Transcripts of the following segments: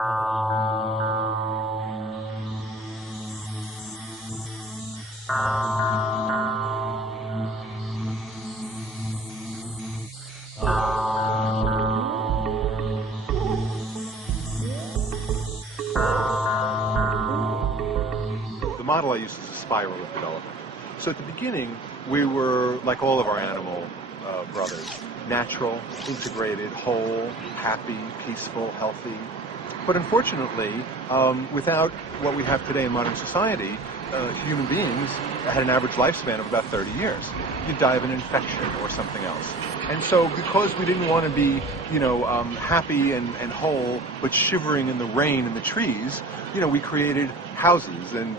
The model I use is a spiral of development. So at the beginning, we were, like all of our animal brothers, natural, integrated, whole, happy, peaceful, healthy. But unfortunately, without what we have today in modern society, human beings had an average lifespan of about 30 years. You'd die of an infection or something else. And so because we didn't want to be, happy and whole, but shivering in the rain in the trees, we created houses and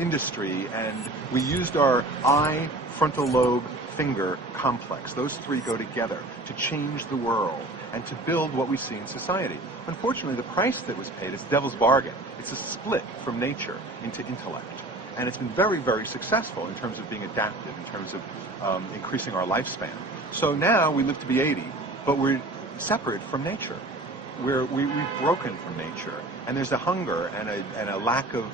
industry, and we used our eye, frontal lobe, finger complex. Those three go together to change the world and to build what we see in society. Unfortunately, the price that was paid is the devil's bargain. It's a split from nature into intellect. And it's been very, very successful in terms of being adaptive, in terms of increasing our lifespan. So now we live to be 80, but we're separate from nature. We've broken from nature, and there's a hunger and a lack of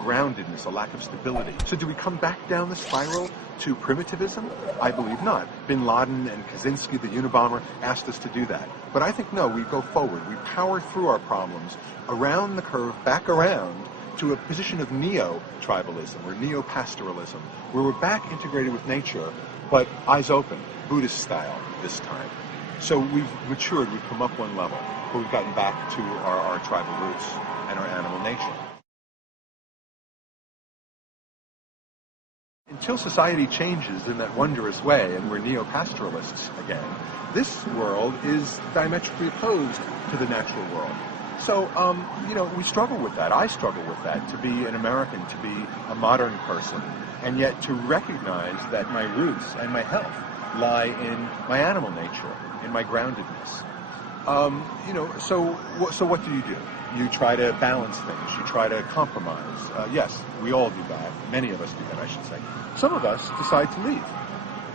groundedness, a lack of stability. So do we come back down the spiral to primitivism? I believe not. Bin Laden and Kaczynski, the Unabomber, asked us to do that. But I think no, we go forward. We power through our problems, around the curve, back around, to a position of neo-tribalism or neo-pastoralism, where we're back integrated with nature, but eyes open, Buddhist style this time. So we've matured, we've come up one level, but we've gotten back to our tribal roots and our animal nature. Until society changes in that wondrous way and we're neo-pastoralists again, this world is diametrically opposed to the natural world. So, we struggle with that. I struggle with that, to be an American, to be a modern person, and yet to recognize that my roots and my health lie in my animal nature, in my groundedness. So what do? You try to balance things. You try to compromise. Yes, we all do that. Many of us do that, I should say. Some of us decide to leave.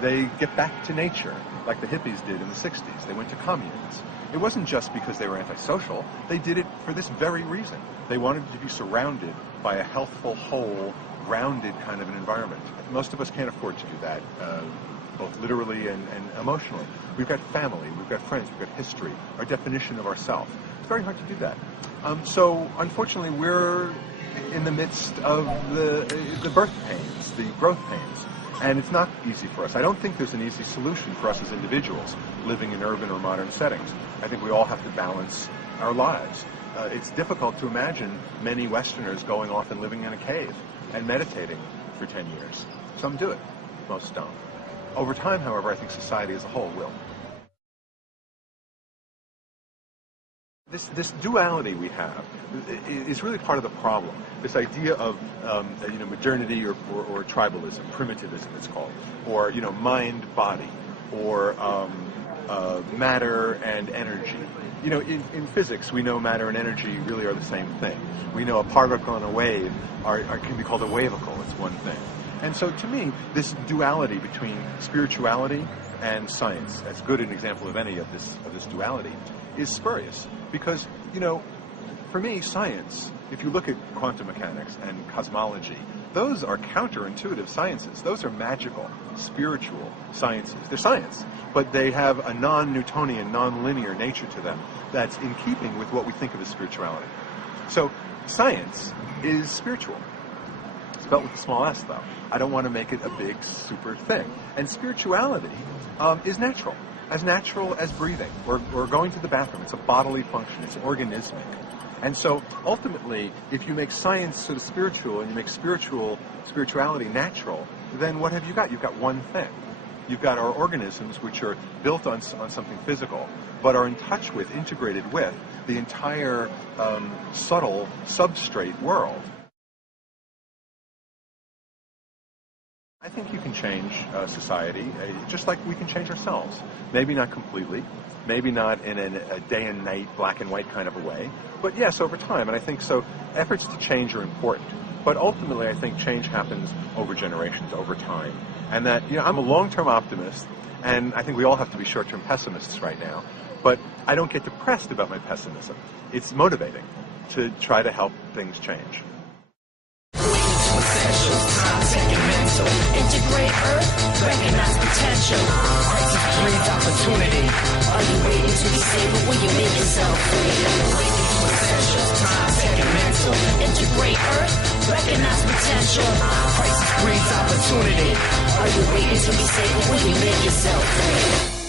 They get back to nature, like the hippies did in the 60s. They went to communes. It wasn't just because they were antisocial. They did it for this very reason. They wanted to be surrounded by a healthful, whole, grounded kind of an environment. Most of us can't afford to do that, both literally and emotionally. We've got family, we've got friends, we've got history, our definition of ourselves. It's very hard to do that. So, unfortunately, we're in the midst of the birth pains, the growth pains. And it's not easy for us. I don't think there's an easy solution for us as individuals living in urban or modern settings. I think we all have to balance our lives. It's difficult to imagine many Westerners going off and living in a cave and meditating for 10 years. Some do it. Most don't. Over time, however, I think society as a whole will. This duality we have is really part of the problem. This idea of modernity or tribalism, primitivism it's called, or mind-body, or matter and energy. In physics we know matter and energy really are the same thing. We know a particle and a wave can be called a wavicle. It's one thing. And so to me, this duality between spirituality and science, as good an example of any of this duality, is spurious. Because, for me, science, if you look at quantum mechanics and cosmology, those are counterintuitive sciences. Those are magical, spiritual sciences. They're science, but they have a non-Newtonian, non-linear nature to them that's in keeping with what we think of as spirituality. So science is spiritual. Spelled with a small s, though. I don't want to make it a big, super thing. And spirituality is natural as breathing or going to the bathroom. It's a bodily function. It's organismic. And so, ultimately, if you make science sort of spiritual and you make spirituality natural, then what have you got? You've got one thing. You've got our organisms, which are built on something physical, but are in touch with, integrated with, the entire subtle substrate world. I think you can change society just like we can change ourselves. Maybe not completely, maybe not in a day and night, black and white kind of a way, but yes, over time. And I think so efforts to change are important. But ultimately, I think change happens over generations, over time. And that, I'm a long-term optimist, and I think we all have to be short-term pessimists right now. But I don't get depressed about my pessimism. It's motivating. to try to help things change. Integrate Earth, recognize potential. Crisis breeds opportunity. Are you waiting to be saved, or will you make yourself free? Awaken to essentials, time, tech, and mental. Integrate Earth, recognize potential. Crisis breeds opportunity. Are you waiting to be saved, or will you make yourself free?